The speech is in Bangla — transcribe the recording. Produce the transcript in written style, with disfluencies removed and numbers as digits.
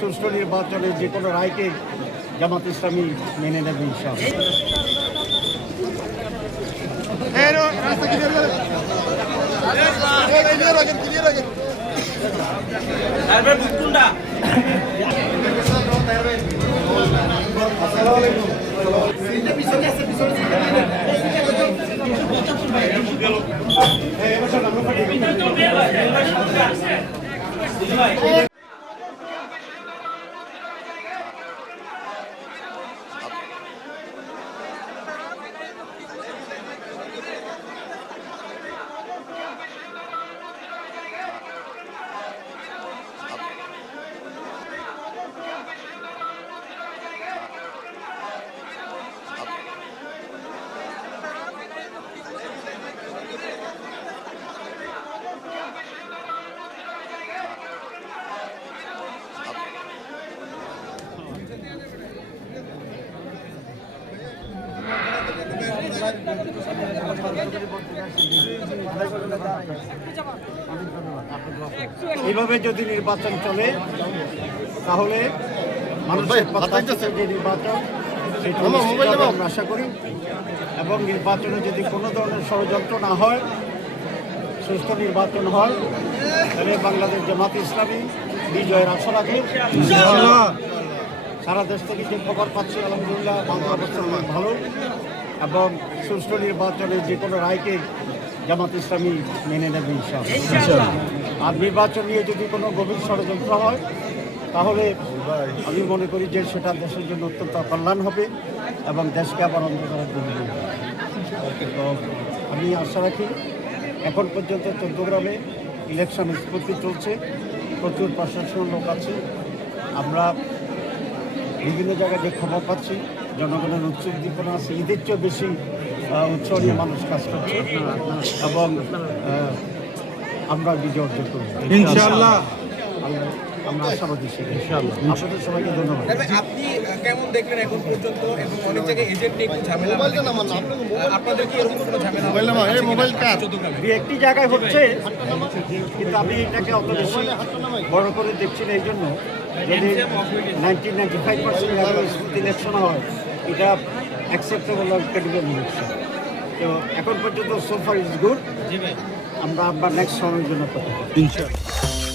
সুষ্ঠু নির্বাচনে যে কোনো রায়কে জামাত ইসলামী মেনে নেবে ইনশাআল্লাহ। এইভাবে যদি নির্বাচন চলে তাহলে মানুষের প্রত্যাশিত যে নির্বাচন সেটা আমরা আশা করি, এবং নির্বাচনে যদি কোনো ধরনের ষড়যন্ত্র না হয়, সুষ্ঠু নির্বাচন হয়, তাহলে বাংলাদেশ জামাত ইসলামী বিজয়ের আশা রাখে। সারা দেশ থেকে যে খবর পাচ্ছি আলহামদুলিল্লাহ বাংলা অবস্থা অনেক ভালো, এবং সুষ্ঠু নির্বাচনে যে কোনো রায়কে জামাত ইসলামী মেনে নেবে ইনশাআল্লাহ। আর নির্বাচন নিয়ে যদি কোনো গভীর ষড়যন্ত্র হয় তাহলে আমি মনে করি যে সেটা দেশের জন্য অত্যন্ত কল্যাণ হবে এবং দেশকে আবার অন্ধকারের জন্য। তো আমি আশা রাখি, এখন পর্যন্ত চট্টগ্রামে ইলেকশন নিষ্পত্তি চলছে, প্রচুর প্রশাসন লোক আছে, আমরা বিভিন্ন জায়গায় যে খবর পাচ্ছি জনগণের উদ্দীপনা আছে, ঈদের চেয়েও বেশি উৎসব নিয়ে মানুষ কাজ করছে, এবং আমরা বিজয় অর্জন করব ইনশাআল্লাহ। আমরা আশাবাদী ইনশাআল্লাহ। আপনাদের সবাইকে ধন্যবাদ। আপনি কেমন দেখলেন এখন পর্যন্ত, এবং অনেক জায়গায় এজেন্ট নিয়ে একটু ঝামেলা, আপনাদের কি এরকম কোনো ঝামেলা? একটি জায়গায় হচ্ছে, কিন্তু আমি এটাকে অত বেশি বড় করে দেখছি না। এই জন্য যদি 95% ইলেকশন হয়, এটা অ্যাকসেপ্টেবল ক্যাটেগরি ইলেকশন। তো এখন পর্যন্ত সো ফার ইজ গুড। আমরা নেক্সট সময়ের জন্য কথা ইনশাআল্লাহ।